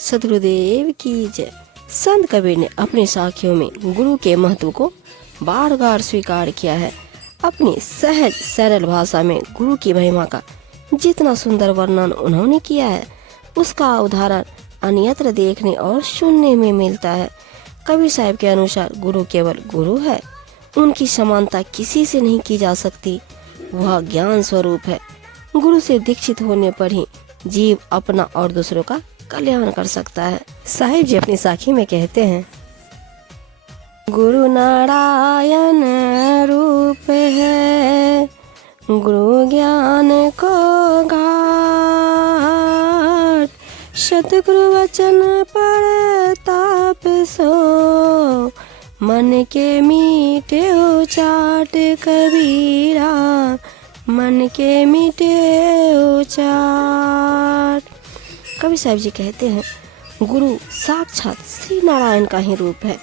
सद्गुरुदेव की जय। संत कबीर ने अपनी साखियों में गुरु के महत्व को बार बार स्वीकार किया है। अपनी सहज सरल भाषा में गुरु की महिमा का जितना सुंदर वर्णन उन्होंने किया है, उसका उदाहरण अन्यत्र देखने और सुनने में मिलता है। कबीर साहब के अनुसार गुरु केवल गुरु है, उनकी समानता किसी से नहीं की जा सकती। वह ज्ञान स्वरूप है। गुरु से दीक्षित होने पर ही जीव अपना और दूसरों का कल्याण कर सकता है। साहिब जी अपनी साखी में कहते हैं, गुरु नारायण रूप है, गुरु ज्ञान को घाट, सतगुरु वचन प्रताप सो, मन के मीठे उचाट कबीरा, मन के मीठे उचाट। कबीर साहब जी कहते हैं, गुरु साक्षात श्री नारायण का ही रूप है।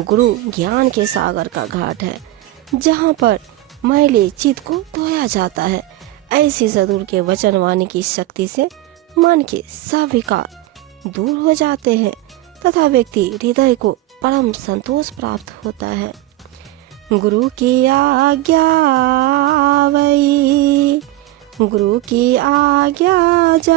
गुरु ज्ञान के सागर का घाट है, जहाँ पर मैले चित्त को धोया जाता है। ऐसी सद्गुरु के वचन वाणी की शक्ति से मन के सब विकार दूर हो जाते हैं तथा व्यक्ति हृदय को परम संतोष प्राप्त होता है। गुरु की आज्ञा वही, गुरु की आज्ञा जाए,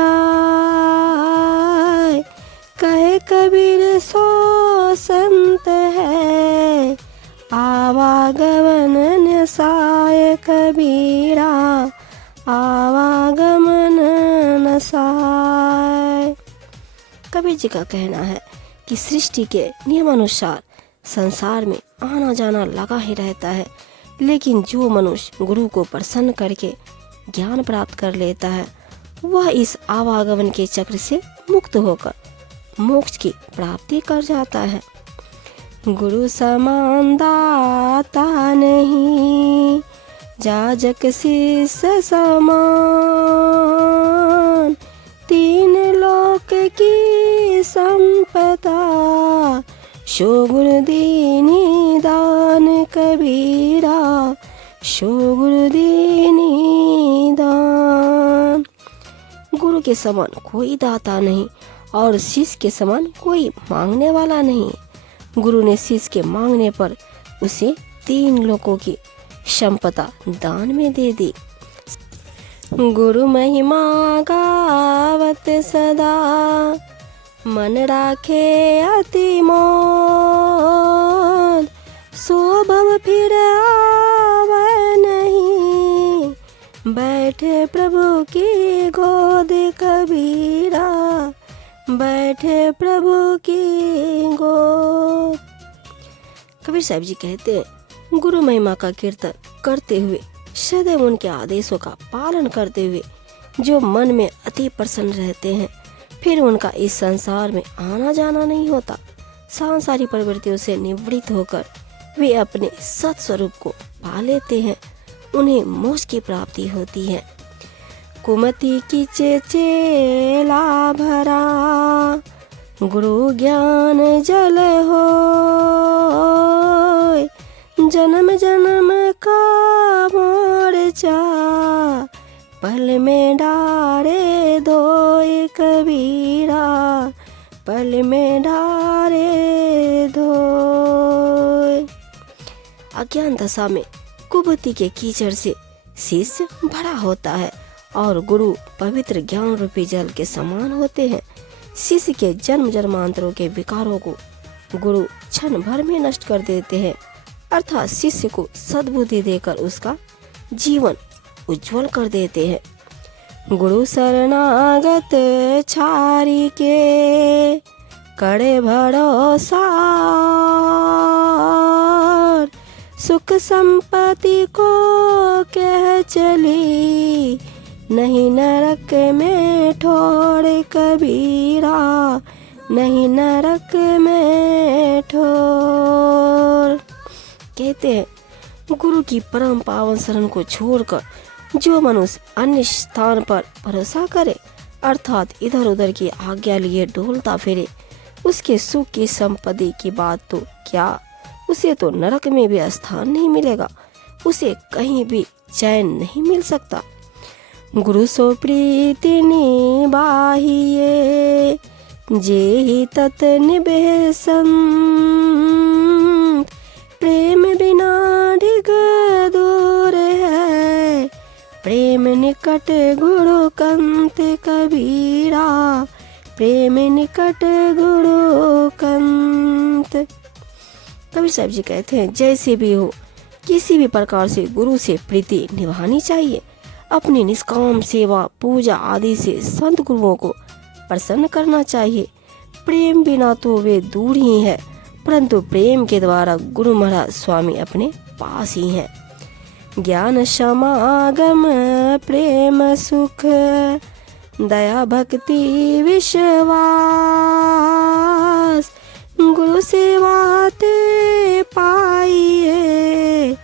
कहे कबीर सो संत है, आवागमन नसाय कबीरा, आवागमन नसाय। कबीर जी का कहना है कि सृष्टि के नियमानुसार संसार में आना जाना लगा ही रहता है, लेकिन जो मनुष्य गुरु को प्रसन्न करके ज्ञान प्राप्त कर लेता है, वह इस आवागमन के चक्र से मुक्त होकर मोक्ष की प्राप्ति कर जाता है। गुरु समान दाता नहीं, जाजक शिष्य समान, तीन लोक की संपदा, शो गुरु दीनी दान कबीरा, शो गुरु दीनी दान। गुरु के समान कोई दाता नहीं और शिष्य के समान कोई मांगने वाला नहीं। गुरु ने शिष्य के मांगने पर उसे 3 लोकों की संपदा दान में दे दी। गुरु महिमा गावत सदा, मन राखे अति मोद, सो भव फिर आवे नहीं, बैठे प्रभु की गोद कबीरा, बैठे प्रभु की गोद। कबीर साहब जी कहते हैं, गुरु महिमा का कीर्तन करते हुए, सदैव उनके आदेशों का पालन करते हुए जो मन में अति प्रसन्न रहते हैं, फिर उनका इस संसार में आना जाना नहीं होता। सांसारिक प्रवृत्तियों से निवृत्त होकर वे अपने सत स्वरूप को पा लेते हैं। उन्हें मोक्ष की प्राप्ति होती है। कुमति की चेला भरा, गुरु ज्ञान जल हो, जन्म जन्म का मोर्चा, पल में डारे धोए कबीरा, पल में डारे धोए। अज्ञान दशा में कुबुद्धि के कीचड़ से शिष्य भरा होता है और गुरु पवित्र ज्ञान रूपी जल के समान होते हैं। शिष्य के जन्म जन्मांतरों के विकारों को गुरु क्षण भर में नष्ट कर देते हैं, अर्थात शिष्य को सद्बुद्धि देकर उसका जीवन उज्जवल कर देते हैं। गुरु शरणागत छारी के, करे भरोसा, सुख संपत्ति को कह चली, नहीं नरक में ठोर कबीरा, नहीं नरक में ठोर। कहते हैं, गुरु की परम पावन शरण को छोड़कर जो मनुष्य अन्य स्थान पर भरोसा करे, अर्थात इधर उधर की आज्ञा लिए डोलता फिरे, उसके सुख की संपत्ति की बात तो क्या, उसे तो नरक में भी स्थान नहीं मिलेगा, उसे कहीं भी चैन नहीं मिल सकता। गुरु सो प्रीति निबाहिए, जेहि तत निबह संत, प्रेम बिना ढिग दूर है, प्रेम निकट गुरु कंत कबीरा, प्रेम निकट गुरु कंत। कबीर साहब जी कहते हैं, जैसे भी हो किसी भी प्रकार से गुरु से प्रीति निभानी चाहिए। अपनी निष्काम सेवा पूजा आदि से संत गुरुओं को प्रसन्न करना चाहिए। प्रेम बिना तो वे दूर ही है, परंतु प्रेम के द्वारा गुरु महाराज स्वामी अपने पास ही हैं। ज्ञान समागम प्रेम सुख, दया भक्ति विश्वास, गुरु सेवा ते पाइए,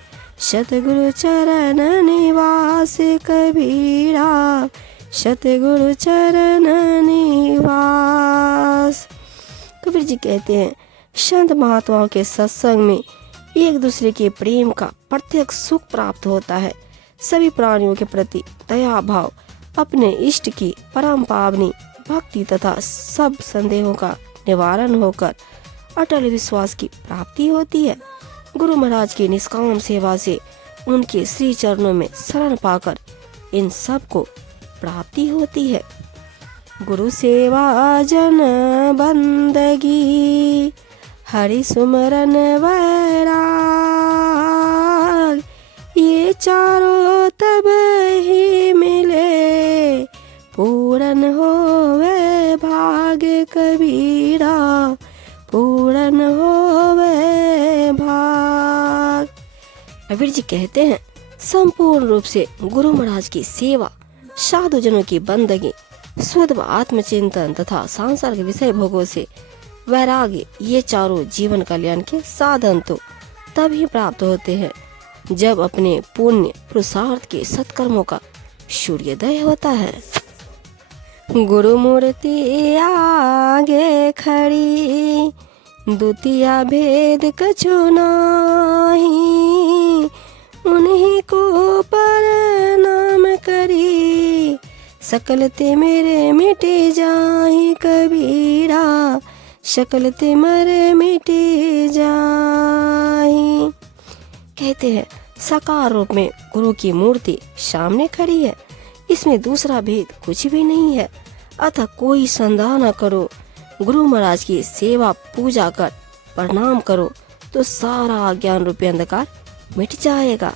सतगुरु चरण निवास कबीरा, सतगुरु चरण निवास। कबीर जी कहते हैं, संत महात्माओं के सत्संग में एक दूसरे के प्रेम का प्रत्यक्ष सुख प्राप्त होता है। सभी प्राणियों के प्रति दया भाव, अपने इष्ट की परम पावनी भक्ति तथा सब संदेहों का निवारण होकर अटल विश्वास की प्राप्ति होती है। गुरु महाराज की निष्काम सेवा से उनके श्री चरणों में शरण पाकर इन सब को प्राप्ति होती है। गुरु सेवा जन बंदगी, हरि सुमरन वैराग, ये चारों तब ही मिले, पूरन होवे भाग्य कबीरा, पूरन होवे भाग। कबीर जी कहते हैं, संपूर्ण रूप से गुरु महाराज की सेवा, साधुजनों की बंदगी, शुद्ध आत्मचिंतन तथा सांसारिक विषय भोगों से वैराग्य, ये चारों जीवन कल्याण के साधन तो तभी प्राप्त होते हैं जब अपने पुण्य पुरुषार्थ के सत्कर्मों का सूर्योदय होता है। गुरु मूर्ति आगे खड़ी, द्वितीय भेद कछु नाही, उन्हीं को प्रणाम करी, सकल ते मेरे मिटे जाहि कबीरा, सकल ते मरे मिटे जाहि। कहते हैं, साकार रूप में गुरु की मूर्ति सामने खड़ी है, इसमें दूसरा भेद कुछ भी नहीं है। अतः कोई संदेह न करो, गुरु महाराज की सेवा पूजा कर प्रणाम करो तो सारा अज्ञान रूपी अंधकार मिट जाएगा।